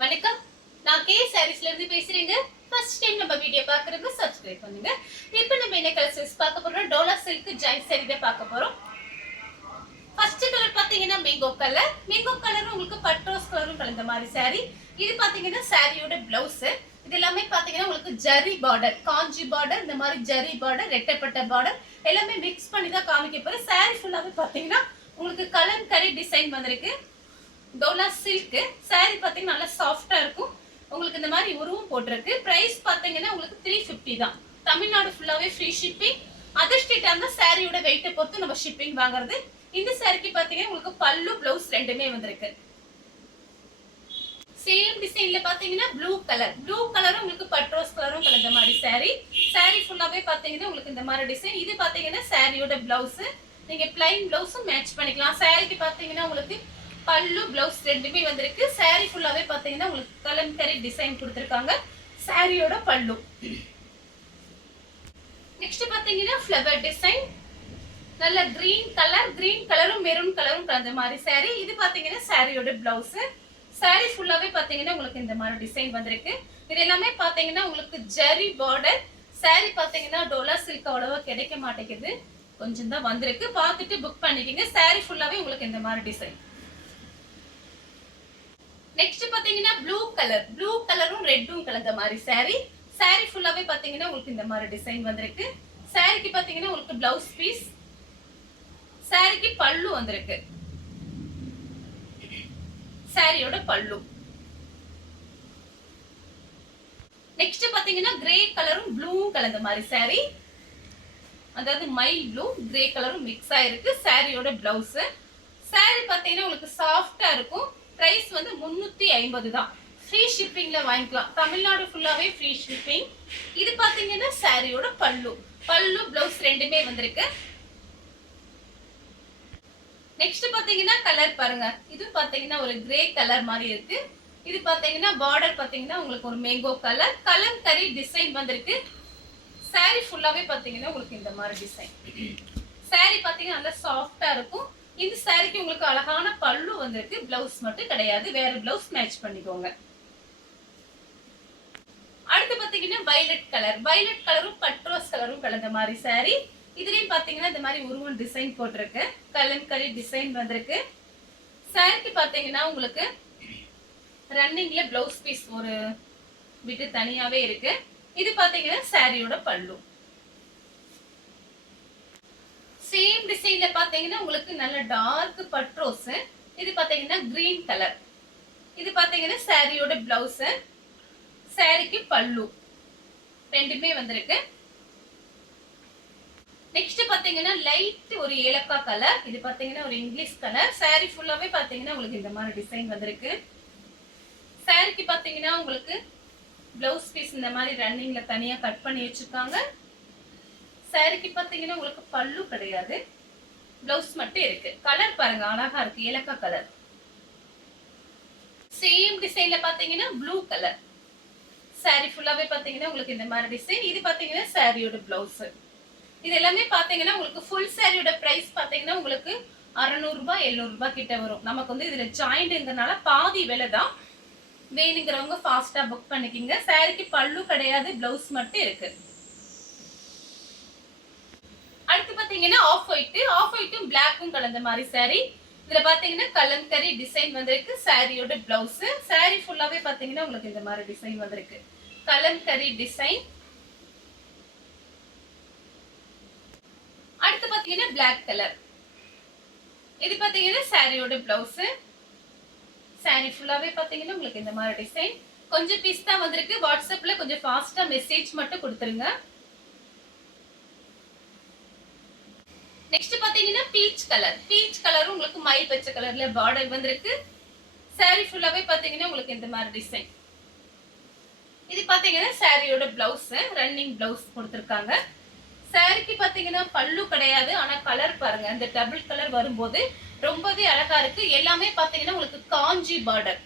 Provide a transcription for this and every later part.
வணக்கம். நான் கே சாரீஸ்ல இருந்து பேசுறேங்க. ஃபர்ஸ்ட் டைம் நம்ம வீடியோ பார்க்கறவங்க சப்ஸ்கிரைப் பண்ணுங்க. இப்போ நம்ம என்ன கலர்ஸ் பார்க்க போறோம்? டோலா சில்க் ஜாயிண்ட் சாரி தான் பார்க்க போறோம். ஃபர்ஸ்ட் கலர் பாத்தீங்கன்னா மேங்கோ கலர். மேங்கோ கலரும் உங்களுக்கு பட்ரோஸ் கலரும் கலந்த மாதிரி சாரி. இது பாத்தீங்கன்னா சாரியோட பிளவுஸ். இது எல்லாமே பாத்தீங்கன்னா உங்களுக்கு ஜரி பார்டர், காஞ்சி பார்டர், இந்த மாதிரி ஜரி பார்டர், ரெட்டப்பட்ட பார்டர் எல்லாமே மிக்ஸ் பண்ணி தான் காமிக்க போறேன். சாரி ஃபுல்லாவே பாத்தீங்கன்னா உங்களுக்கு கலம்கரி டிசைன் வந்திருக்கு. டோலா சில்க் சாரி பாத்தீங்கன்னா நல்லா சாஃப்டா இருக்கும். உங்களுக்கு இந்த மாதிரி உருவம் போட்டிருக்கு. பிரைஸ் பாத்தீங்கன்னா உங்களுக்கு 350 தான். தமிழ்நாடு ஃபுல்லாவே ஃப்ரீ ஷிப்பிங். அதர் ஸ்டேட் அந்த சாரியோட வெயிட்டை பொறுத்து நம்ம ஷிப்பிங் வாங்குறது. இந்த சாரிக்கு பாத்தீங்கன்னா உங்களுக்கு பல்லு பிளவுஸ் ரெண்டுமே வந்திருக்கு. சேம் டிசைன்ல பாத்தீங்கன்னா ப்ளூ கலரும் உங்களுக்கு பட்ரோஸ் கலரும் கலந்த மாதிரி சாரி ஃபுல்லாவே பாத்தீங்கன்னா உங்களுக்கு இந்த மாதிரி டிசைன். இது பாத்தீங்கன்னா சாரியோட பிளவுஸ். நீங்க பிளைன் பிளவுஸும் மேட்ச் பண்ணிக்கலாம். சாரிக்கு பாத்தீங்கன்னா உங்களுக்கு பல்லு பிளவுஸ் ரெண்டுமே வந்திருக்கு. சாரி ஃபுல்லாவே பாத்தீங்கன்னா உங்களுக்கு கலம்கரி டிசைன் கொடுத்திருக்காங்க. சாரியோட பல்லு. நெக்ஸ்ட் பாத்தீங்கன்னா ஃப்ளவர் டிசைன். நல்ல கிரீன் கலரும் மெரூன் கலரும் கலந்த மாதிரி சாரி. இது பாத்தீங்கன்னா சாரியோட பிளவுஸ். சாரி ஃபுல்லாவே பாத்தீங்கன்னா உங்களுக்கு இந்த மாதிரி டிசைன் வந்திருக்கு. இது எல்லாமே பாத்தீங்கன்னா உங்களுக்கு ஜரி பார்டர். சாரி பாத்தீங்கன்னா டோலா சில்க் அவ்வளவா கிடைக்க மாட்டேங்குது, கொஞ்சம் தான் வந்திருக்கு. பார்த்துட்டு புக் பண்ணிக்கங்க. சாரி ஃபுல்லாவே உங்களுக்கு இந்த மாதிரி டிசைன். நெக்ஸ்ட் பாத்தீங்கன்னா ப்ளூ கலரும் ரெட்டும் கலந்த மாதிரி சாரி ஃபுல்லாவே பாத்தீங்கன்னா உங்களுக்கு இந்த மாதிரி டிசைன் வந்திருக்கு. சாரிக்கு பாத்தீங்கன்னா உங்களுக்கு பிளவுஸ் பீஸ், சாரிக்கு பல்லு வந்திருக்கு. சாரியோட பல்லு. நெக்ஸ்ட் பாத்தீங்கன்னா கிரே கலரும் ப்ளூவும் கலந்த மாதிரி சாரி, அதாவது மைல் ப்ளூ கிரே கலரும் மிக்ஸ் ஆயிருக்கு. சாரியோட பிளவுஸ். சாரி பாத்தீங்கன்னா உங்களுக்கு சாஃப்டா இருக்கும். பிரைஸ் வந்து 350 தான். ஃப்ரீ ஷிப்பிங்ல வாங்கிக்கலாம். தமிழ்நாடு ஃபுல்லாவே ஃப்ரீ ஷிப்பிங். இது பாத்தீங்கன்னா சாரியோட பல்லு பிளவுஸ் ரெண்டுமே வந்திருக்கு. நெக்ஸ்ட் பாத்தீங்கன்னா கலர் பாருங்க. இது பாத்தீங்கன்னா ஒரு கிரே கலர் மாதிரி இருக்கு. இது பாத்தீங்கன்னா பார்டர் பாத்தீங்கன்னா உங்களுக்கு ஒரு மேங்கோ கலர் கலம்கரி டிசைன் வந்திருக்கு. சாரி ஃபுல்லாவே பாத்தீங்கன்னா உங்களுக்கு இந்த மாதிரி டிசைன். சாரி பாத்தீங்கன்னா நல்லா சாஃப்டா இருக்கும். இந்த சாரிக்கு உங்களுக்கு அழகான பல்லு வந்திருக்கு. பிளவுஸ் மட்டும் கிடையாது, வேற பிளவுஸ் மேட்ச் பண்ணிக்கோங்க. அடுத்து பாத்தீங்கன்னா வயலட் கலரும் பட்ரோஸ் கலரும் கலந்த மாதிரி சாரி. இதுலயும் பாத்தீங்கன்னா இந்த மாதிரி உருவம் டிசைன் போட்டிருக்கு. கலம்கரி டிசைன் வந்திருக்கு. சாரிக்கு பாத்தீங்கன்னா உங்களுக்கு ரன்னிங்ல பிளவுஸ் பீஸ் ஒரு விட்டு தனியாவே இருக்கு. இது பாத்தீங்கன்னா சாரியோட பல்லு. சேம் டிசைன்ல பாத்தீங்கன்னா உங்களுக்கு நல்ல டார்க் பட்ரோஸ். இது பாத்தீங்கன்னா கிரீன் கலர். இது பாத்தீங்கன்னா சாரியோட பிளவுஸ், சாரிக்கு பல்லு ரெண்டுமே வந்திருக்கு. நெக்ஸ்ட் பாத்தீங்கன்னா லைட் ஒரு ஏலக்காய் கலர். இது பாத்தீங்கன்னா ஒரு இங்கிலீஷ் கலர். சாரி ஃபுல்லாவே பாத்தீங்கன்னா உங்களுக்கு இந்த மாதிரி டிசைன் வந்திருக்கு. சாரிக்கு பாத்தீங்கன்னா உங்களுக்கு பிளவுஸ் பீஸ் இந்த மாதிரி ரன்னிங்ல தனியா கட் பண்ணி வச்சிருக்காங்க. சாரிக்கு பாத்தீங்கன்னா உங்களுக்கு பல்லு கிடையாது, பிளவுஸ் மட்டும் இருக்கு. கலர் பாருங்க அழகா இருக்கு, ஏலக்காய் கலர். சேம் டிசைன்ல பாத்தீங்கன்னா ப்ளூ கலர். சாரி ஃபுல்லாவே பாத்தீங்கன்னா உங்களுக்கு இந்த மாதிரி டிசைன். இது பாத்தீங்கன்னா சாரியோட பிளவுஸ். இது எல்லாமே பாத்தீங்கன்னா உங்களுக்கு ஃபுல் சாரியோட பிரைஸ் பாத்தீங்கன்னா உங்களுக்கு 600 ரூபாய் 700 ரூபாய் கிட்ட வரும். நமக்கு வந்து இதுல ஜாயிண்ட்ங்கறனால பாதி விலை தான். வேணுங்கிறவங்க ஃபாஸ்டா புக் பண்ணிக்கிங்க. சாரிக்கு பல்லு கிடையாது, பிளவுஸ் மட்டும் இருக்கு. அடுத்து பாத்தீங்கன்னா ஆஃப் ஒயிட்டும் பிளாக்கும் கலந்த மாதிரி சாரி. இதுல பாத்தீங்கன்னா கலம்கரி டிசைன் வந்திருக்கு. சாரியோட பிளவுஸ். சாரி ஃபுல்லாவே பாத்தீங்கன்னா உங்களுக்கு இந்த மாதிரி டிசைன் வந்திருக்கு. கலம்கரி டிசைன். அடுத்து பாத்தீங்கன்னா பிளாக் கலர். இது பாத்தீங்கன்னா சாரியோட பிளவுஸ். சாரி ஃபுல்லாவே பாத்தீங்கன்னா உங்களுக்கு இந்த மாதிரி டிசைன். கொஞ்சம் பீஸ் தான் வந்திருக்கு. வாட்ஸ்அப்ல கொஞ்சம் ஃபாஸ்டா மெசேஜ் மட்டும் கொடுத்துருங்க. நெக்ஸ்ட் பாத்தீங்கன்னா பீச் கலரும் உங்களுக்கு மயில் பச்சை கலர்ல பார்டர் வந்திருக்கு. சாரி ஃபுல்லாவே பாத்தீங்கன்னா உங்களுக்கு இந்த மாதிரி டிசைன். இது பாத்தீங்கன்னா சாரியோட பிளவுஸ், ரன்னிங் பிளவுஸ் கொடுத்திருக்காங்க. சாரிக்கு பாத்தீங்கன்னா பல்லு கிடையாது, ஆனா கலர் பாருங்க, இந்த டபுள் கலர் வரும்போது ரொம்பவே அழகா இருக்கு. எல்லாமே பாத்தீங்கன்னா உங்களுக்கு காஞ்சி பார்டர்,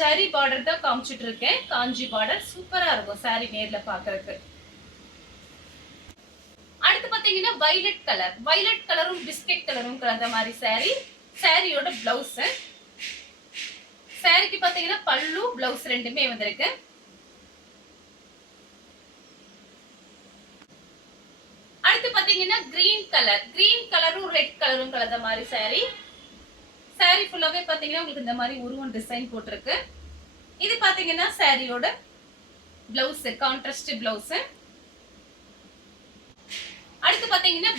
ஜரி பார்டர் தான் காமிச்சிட்டு இருக்கேன். காஞ்சி பார்டர் சூப்பரா இருக்கும் சாரி நேர்ல பாக்குறதுக்கு. அடுத்து பாத்தீங்கன்னா வயலட் கலரும் பிஸ்கட் கலரும் கலந்த மாதிரி சாரியோட பிளவுஸ். சாரிக்கு பாத்தீங்கன்னா பல்லு பிளவுஸ் ரெண்டுமே வந்திருக்கு. அடுத்து பாத்தீங்கன்னா கிரீன் கலரும் ரெட் கலரும் கலந்த மாதிரி சாரி ஃபுல்லாவே பாத்தீங்கன்னா உங்களுக்கு இந்த மாதிரி உருவம் டிசைன் போட்டிருக்கு. இது பாத்தீங்கன்னா சாரியோட பிளவுஸ், கான்ட்ராஸ்ட் பிளவுஸ். அடுத்து பாத்தீங்கன்னா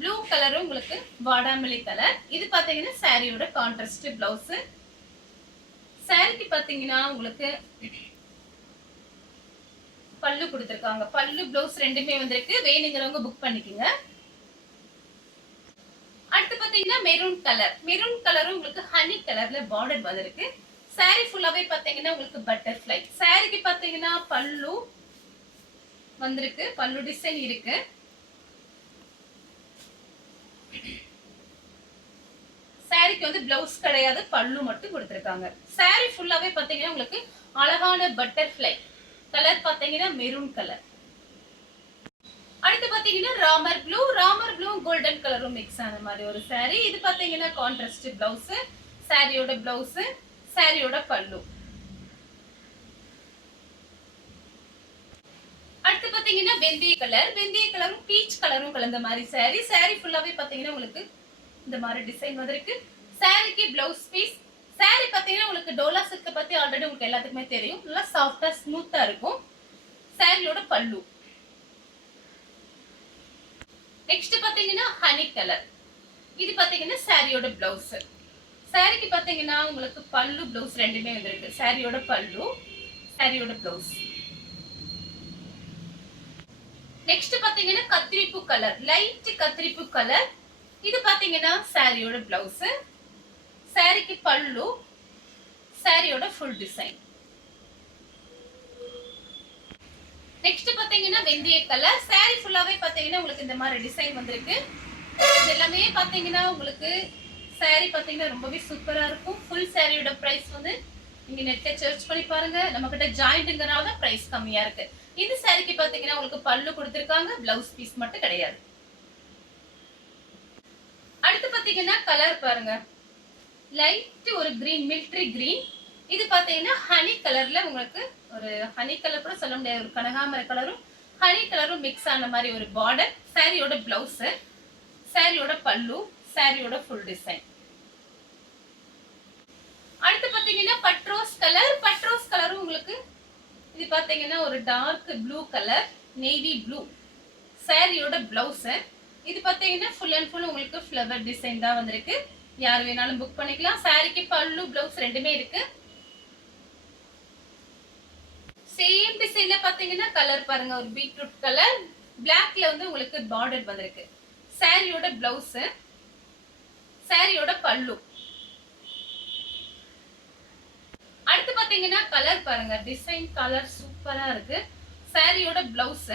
ப்ளூ கலரும் உங்களுக்கு வாடாமல்லி கலர். இது பாத்தீங்கன்னா சாரியோட கான்ட்ராஸ்ட் பிளவுஸ். சாரிக்கு பாத்தீங்கன்னா உங்களுக்கு பல்லு கொடுத்திருக்காங்க. பல்லு பிளவுஸ் ரெண்டுமே வந்திருக்கு. வேணுங்கிறவங்க புக் பண்ணிக்கோங்க. அடுத்து பாத்தீங்கன்னா மெரூன் கலரும் உங்களுக்கு ஹனி கலர்ல பார்டர் வந்திருக்கு. சாரி ஃபுல்லாவே பாத்தீங்கன்னா உங்களுக்கு பட்டர்ஃப்ளை. சாரிக்கு பாத்தீங்கன்னா பல்லு வந்திருக்கு, பல்லு டிசைன் இருக்கு. சாரிக்கு வந்து பிளவுஸ் கிடையாது, பல்லு மட்டும் கொடுத்திருக்காங்க. சாரி ஃபுல்லாவே பாத்தீங்கன்னா உங்களுக்கு அழகான பட்டர்ஃப்ளை கலர், பாத்தீங்கன்னா மெரூன் கலர். அடுத்து பாத்தீங்கன்னா ராமர் ப்ளூ கோல்டன் கலரும் மிக்ஸ் ஆன மாதிரி ஒரு சாரி. இது பாத்தீங்கன்னா கான்ட்ராஸ்ட் பிளவுஸ், சாரியோட பிளவுஸ், சாரியோட பல்லு. அடுத்து பாத்தீங்கன்னா வெந்தய கலரும் பீச் கலரும் கலந்த மாதிரி சாரி ஃபுல்லாவே பாத்தீங்கன்னா உங்களுக்கு இந்த மாதிரி டிசைன் வந்திருக்கு. சாரிக்கு பிளவுஸ் பீஸ். சாரி பாத்தீங்கன்னா உங்களுக்கு டோலா சில்க் பத்தி ஆல்ரெடி உங்களுக்கு எல்லாத்துக்குமே தெரியும். நல்லா சாஃப்டா ஸ்மூத்தா இருக்கும். சாரியோட பல்லு. நெக்ஸ்ட் பாத்தீங்கன்னா ஹனி கலர். இது பாத்தீங்கன்னா சாரியோட பிளவுஸ். சாரிக்கு பாத்தீங்கன்னா உங்களுக்கு பல்லு பிளவுஸ் ரெண்டுமே வந்திருக்கு. சாரியோட பல்லு, சாரியோட பிளவுஸ். நெக்ஸ்ட் பாத்தீங்கன்னா கத்திரிப்பூ கலர், லைட் கத்திரிப்பூ கலர். இது பாத்தீங்கன்னா சாரியோட பிளவுஸ், சாரிக்கு பல்லு, சாரியோட ஃபுல் டிசைன். நெக்ஸ்ட் பாத்தீங்கன்னா வெந்தய கலர். சாரி ஃபுல்லாவே பாத்தீங்கன்னா உங்களுக்கு இந்த மாதிரி டிசைன் வந்திருக்கு. இது எல்லாமே பாத்தீங்கன்னா உங்களுக்கு சாரி பாத்தீங்கன்னா ரொம்பவே சூப்பரா இருக்கும். ஃபுல் சாரியோட பிரைஸ் வந்து நீங்க நெட்ல சர்ச் பண்ணி பாருங்க. நம்ம கிட்ட ஜாயிண்ட்ங்கறனால தான் பிரைஸ் கம்மியா இருக்கு. இந்த சாரிக்கு பாத்தீங்கன்னா உங்களுக்கு பல்லு கொடுத்திருக்காங்க, பிளவுஸ் பீஸ் மட்டும் கிடையாது. அடுத்து பாத்தீங்கன்னா கலர் பாருங்க, லைட் ஒரு கிரீன், மிலிட்டரி கிரீன். இது பாத்தீங்கன்னா ஹனி கலர்ல உங்களுக்கு ஒரு ஹனி கலர் கூட சொல்ல முடியாது, ஒரு கனகாமர கலரும் ஹனி கலரும் மிக்ஸ் ஆன மாதிரி ஒரு பார்டர். சாரியோட பிளவுஸ், சாரியோட பல்லு, சாரியோட ஃபுல் டிசைன். அடுத்து பாத்தீங்கன்னா பட்ரோஸ் கலரும் உங்களுக்கு இது பாத்தீங்கன்னா ஒரு dark blue colour, navy blue. சாரியோட பிளவுஸ். இது பாத்தீங்கன்னா ஃபுல் அண்ட் ஃபுல் உங்களுக்கு ஃப்ளவர் டிசைன் தான் வந்திருக்கு. யார் வேணாலும் புக் பண்ணிக்கலாம். சாரிக்கு பல்லு பிளவுஸ் ரெண்டுமே இருக்கு. சேம் டிசைன்ல பாத்தீங்கன்னா கலர் பாருங்க, ஒரு பீட்ரூட் கலர், பிளாக்ல வந்து உங்களுக்கு பார்டர் வந்திருக்கு. சாரியோட பிளவுஸ், சாரியோட பல்லு. அடுத்து பாத்தீங்கன்னா கலர் பாருங்க, டிசைன் கலர் சூப்பரா இருக்கு. சாரியோட பிளவுஸ்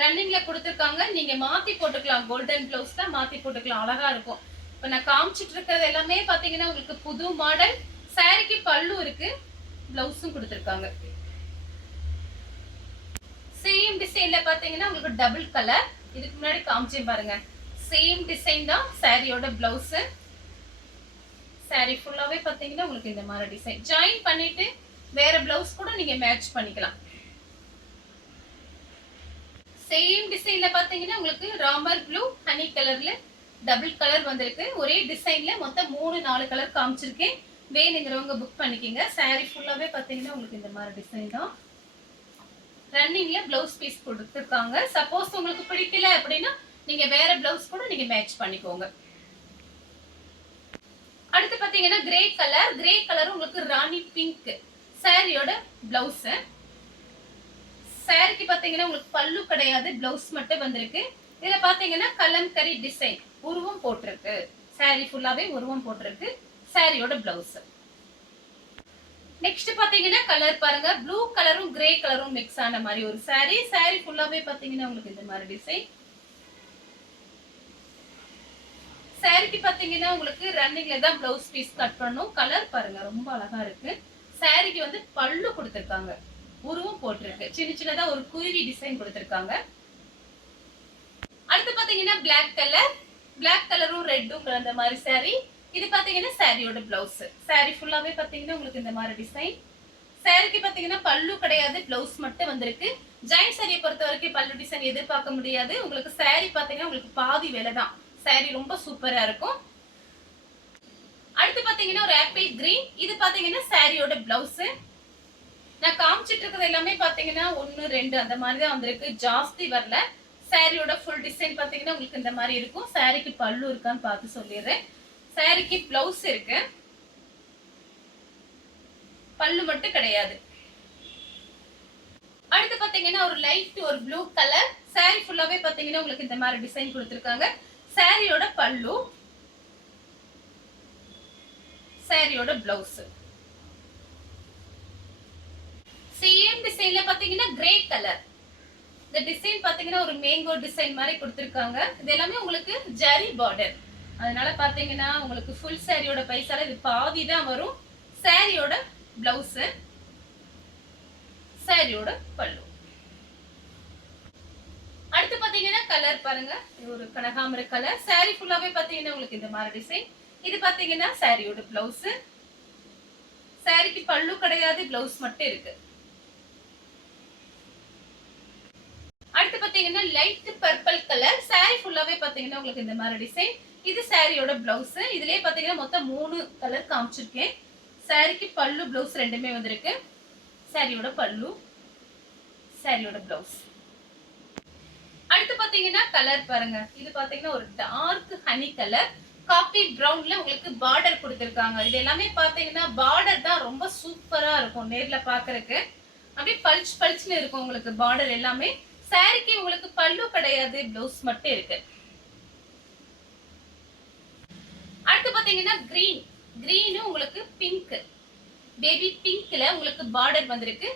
ரன்னிங்ல கொடுத்திருக்காங்க. நீங்க மாத்தி போட்டுக்கலாம், கோல்டன் பிளவுஸ் தான் மாத்தி போட்டுக்கலாம், அழகா இருக்கும். இப்ப நான் காமிச்சிட்டு இருக்கிறது எல்லாமே பாத்தீங்கன்னா உங்களுக்கு புது மாடல். சாரிக்கு பல்லு இருக்கு, பிளவுஸும் கொடுத்திருக்காங்க. சேம் டிசைன்ல பாத்தீங்கன்னா உங்களுக்கு டபுள் கலர். இதுக்கு முன்னாடி காமிச்சேன் பாருங்க, சேம் டிசைன் தான். சாரியோட பிளவுஸ், சாரி ஃபுல்லாவே பாத்தீங்கன்னா உங்களுக்கு இந்த மாதிரி டிசைன். ஜாயின் பண்ணிட்டு வேற பிளவுஸ் கூட நீங்க மேட்ச் பண்ணிக்கலாம். சேம் டிசைன்ல பாத்தீங்கன்னா உங்களுக்கு ராமர் ப்ளூ ஹனி கலர்ல டபுள் கலர் வந்திருக்கு. ஒரே டிசைன்ல மொத்தம் 3-4 கலர் காமிச்சிருக்கேன். வேணுங்கிறவங்க புக் பண்ணிக்கோங்க. சாரி ஃபுல்லாவே பாத்தீங்கன்னா உங்களுக்கு இந்த மாதிரி டிசைன் தான். ரன்னிங்ல பிளவுஸ் பீஸ் கொடுத்துருக்காங்க. சப்போஸ் உங்களுக்கு பிடிக்கல அப்படின்னா நீங்க வேற பிளவுஸ் கூட நீங்க மேட்ச் பண்ணிக்கோங்க. அடுத்து பாத்தீங்கன்னா கிரே கலர் உங்களுக்கு ராணி பிங்க். சாரியோட பிளவுஸ். சாரிக்கு பாத்தீங்கன்னா உங்களுக்கு பல்லு கிடையாது, பிளவுஸ் மட்டும் வந்திருக்கு. இதுல பாத்தீங்கன்னா கலம்கரி டிசைன் உருவம் போட்டிருக்கு. சாரி ஃபுல்லாவே உருவம் போட்டிருக்கு. சாரியோட பிளவுஸ். நெக்ஸ்ட் பாத்தீங்கன்னா கலர் பாருங்க, ப்ளூ கலரும் கிரே கலரும் மிக்ஸ் ஆன மாதிரி ஒரு சாரி. சாரி ஃபுல்லாவே பாத்தீங்கன்னா உங்களுக்கு இந்த மாதிரி டிசைன். சாரிக்கு பாத்தீங்கன்னா உங்களுக்கு ரன்னிங்ல தான் பிளவுஸ் பீஸ் கட் பண்ணணும். கலர் பாருங்க ரொம்ப அழகா இருக்கு. சாரிக்கு வந்து பல்லு கொடுத்திருக்காங்க, உருவம் போட்டிருக்கு. சின்ன சின்னதா ஒரு குருவி டிசைன் கொடுத்திருக்காங்க. அடுத்து பாத்தீங்கன்னா பிளாக் கலரும் ரெட்டும் கலந்த மாதிரி சாரி. இது பாத்தீங்கன்னா சாரியோட பிளவுஸ். சாரி ஃபுல்லாவே பாத்தீங்கன்னா உங்களுக்கு இந்த மாதிரி டிசைன். சாரிக்கு பாத்தீங்கன்னா பல்லு கிடையாது, பிளவுஸ் மட்டும் வந்திருக்கு. ஜாயின் சாரியை பொறுத்த வரைக்கும் பல்லு டிசைன் எதிர்பார்க்க முடியாது. உங்களுக்கு சாரி பாத்தீங்கன்னா உங்களுக்கு பாதி விலை தான். சாரி ரொம்ப சூப்பரா இருக்கும். அடுத்து பாத்தீங்கன்னா ஒரு ஆப்பிள் கிரீன். இது பாத்தீங்கன்னா சாரியோட பிளவுஸ். நான் காமிச்சிட்டு இருக்கிறது எல்லாமே பாத்தீங்கன்னா 1 2 அந்த மாதிரி தான் வந்திருக்கு, ஜாஸ்தி வரல. சாரியோட ஃபுல் டிசைன் பாத்தீங்கன்னா உங்களுக்கு இந்த மாதிரி இருக்கும். சாரிக்கு பல்லு இருக்கான்னு பார்த்து சொல்லிடுறேன். சாரிக்கு பிளவுஸ் இருக்கு, பல்லு மட்டும் கிடையாது. அடுத்து பாத்தீங்கன்னா ஒரு லைட் ஒரு ப்ளூ கலர். சாரி ஃபுல்லாவே பாத்தீங்கன்னா உங்களுக்கு இந்த மாதிரி டிசைன் கொடுத்திருக்காங்க. சாரியோட பல்லு, சாரியோட பிளவுஸ். சேம் டிசைன்ல பாத்தீங்கன்னா கிரே கலர். இந்த டிசைன் பாத்தீங்கன்னா ஒரு மேங்கோ டிசைன் மாதிரி கொடுத்திருக்காங்க. இது எல்லாமே உங்களுக்கு ஜரி பார்டர். அதனால பாத்தீங்கன்னா உங்களுக்கு ஃபுல் சாரியோட பைசால இது பாதி தான் வரும். சாரியோட பிளவுஸ், சாரியோட பல்லு. அடுத்து பாத்தீங்கன்னா கலர் பாருங்க, இது ஒரு கனகாமர கலர். சாரி ஃபுல்லாவே பாத்தீங்கன்னா உங்களுக்கு இந்த மாதிரி டிசைன். இது பாத்தீங்கன்னா சாரியோட பிளவுஸ். சாரிக்கு பல்லு கிடையாது, பிளவுஸ் மட்டும் இருக்கு. அடுத்து பாத்தீங்கன்னா லைட் பர்பிள் கலர். சாரி ஃபுல்லாவே பாத்தீங்கன்னா உங்களுக்கு இந்த மாதிரி டிசைன். இது சாரியோட பிளவுஸ். இதுலயே பாத்தீங்கன்னா மொத்தம் 3 கலர் காமிச்சிருக்கேன். சாரிக்கு பல்லு பிளவுஸ் ரெண்டுமே வந்திருக்கு. சாரியோட பல்லு, சாரியோட பிளவுஸ். அடுத்து பாத்தீங்கன்னா கலர் பாருங்க, இது பாத்தீங்கன்னா ஒரு டார்க் ஹனி கலர். காபி பிரவுன்ல உங்களுக்கு பார்டர் கொடுத்திருக்காங்க. இது எல்லாமே பாத்தீங்கன்னா பார்டர் தான் ரொம்ப சூப்பரா இருக்கும் நேர்ல பாக்குறதுக்கு. அப்படியே பல்ச் பல்ச்னு இருக்கும் உங்களுக்கு பார்டர் எல்லாமே. சாரிக்கு உங்களுக்கு பல்லு கிடையாது, பிளவுஸ் மட்டும் இருக்கு. அடுத்து பாத்தீங்கன்னா கிரீன். கிரீன் உங்களுக்கு பிங்க், பேபி பிங்க்ல உங்களுக்கு பார்டர் வந்திருக்கு.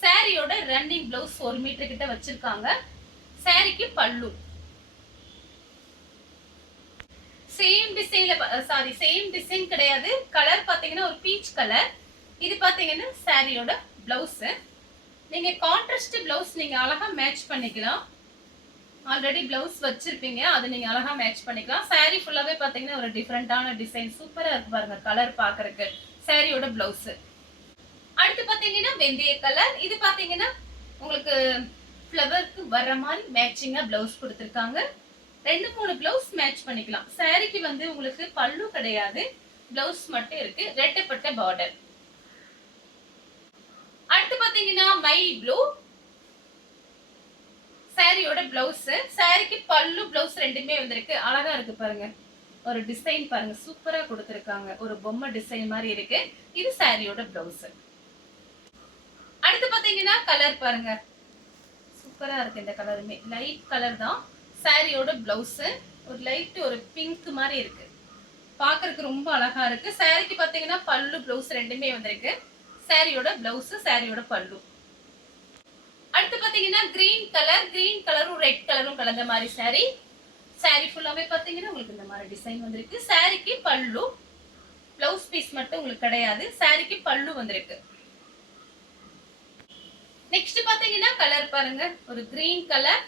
சாரியோட ரன்னிங் பிளவுஸ் 1 மீட்டர் கிட்ட வச்சிருக்காங்க. சாரிக்கு பல்லு. சேம் டிசைன்ல சேம் டிசைன் கிடையாது. கலர் பாத்தீங்கன்னா ஒரு பீச் கலர். இது பாத்தீங்கன்னா சாரியோட பிளவுஸ். நீங்க கான்ட்ராஸ்ட் பிளவுஸ் நீங்க அழகா மேட்ச் பண்ணிக்கலாம். ஆல்ரெடி பிளவுஸ் வச்சிருப்பீங்க, அது நீங்க அழகா மேட்ச் பண்ணிக்கலாம். சாரி ஃபுல்லாவே பாத்தீங்கன்னா ஒரு டிஃபரெண்டான டிசைன் சூப்பரா இருக்கு பாருங்க கலர் பாக்குறதுக்கு. சாரியோட பிளவுஸ். அடுத்து பாத்தீங்கன்னா வெந்தய கலர். இது பாத்தீங்கன்னா உங்களுக்கு ஃப்ளவருக்கு வர்ற மாதிரி மேட்சிங்கா பிளவுஸ் கொடுத்திருக்காங்க. 2-3 பிளவுஸ் மேட்ச் பண்ணிக்கலாம். சாரிக்கு வந்து உங்களுக்கு பல்லு கிடையாது, பிளவுஸ் மட்டும் இருக்கு. ரெட்டப்பட்ட பார்டர். அடுத்து பாத்தீங்கன்னா மைல் ப்ளூ. சாரியோட பிளவுஸ். சாரிக்கு பல்லு பிளவுஸ் ரெண்டுமே வந்திருக்கு. அழகா இருக்கு பாருங்க. ஒரு டிசைன் பாருங்க சூப்பரா கொடுத்திருக்காங்க. ஒரு பொம்மை டிசைன் மாதிரி இருக்கு. இது சாரியோட பிளவுஸ். அடுத்து பாத்தீங்கன்னா கலர் பாருங்க, சூப்பரா இருக்கு. இந்த கலருமே லைட் கலர் தான். சாரியோட பிளவுஸ் ஒரு லைட் ஒரு பிங்க் மாதிரி இருக்கு. பாக்குறதுக்கு ரொம்ப அழகா இருக்கு. சாரிக்கு பாத்தீங்கன்னா பல்லு பிளவுஸ் ரெண்டுமே வந்திருக்கு. சாரியோட பிளவுஸ், சாரியோட பல்லு. அடுத்து பாத்தீங்கன்னா கிரீன் கலர். கிரீன் கலரும் ரெட் கலரும் கலந்த மாதிரி சாரி. சாரி ஃபுல்லாவே பாத்தீங்கன்னா உங்களுக்கு இந்த மாதிரி டிசைன் வந்திருக்கு. சாரிக்கு பல்லு, பிளவுஸ் பீஸ் மட்டும் உங்களுக்கு கிடையாது. சாரிக்கு பல்லு வந்திருக்கு. நெக்ஸ்ட் பாத்தீங்கன்னா கலர் பாருங்க, ஒரு கிரீன் கலர்.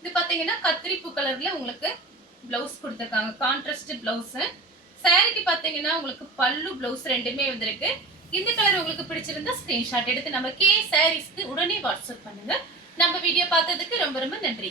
இது பாத்தீங்கன்னா கத்திரிப்பூ கலர்ல உங்களுக்கு பிளவுஸ் கொடுத்திருக்காங்க, கான்ட்ராஸ்ட் பிளவுஸ். சாரிக்கு பாத்தீங்கன்னா உங்களுக்கு பல்லு பிளவுஸ் ரெண்டுமே வந்திருக்கு. இந்த கலர் உங்களுக்கு பிடிச்சிருந்தா ஸ்கிரீன்ஷாட் எடுத்து நம்ம கே சாரீஸ்க்கு உடனே வாட்ஸ்அப் பண்ணுங்க. நம்ம வீடியோ பார்த்ததுக்கு ரொம்ப ரொம்ப நன்றி.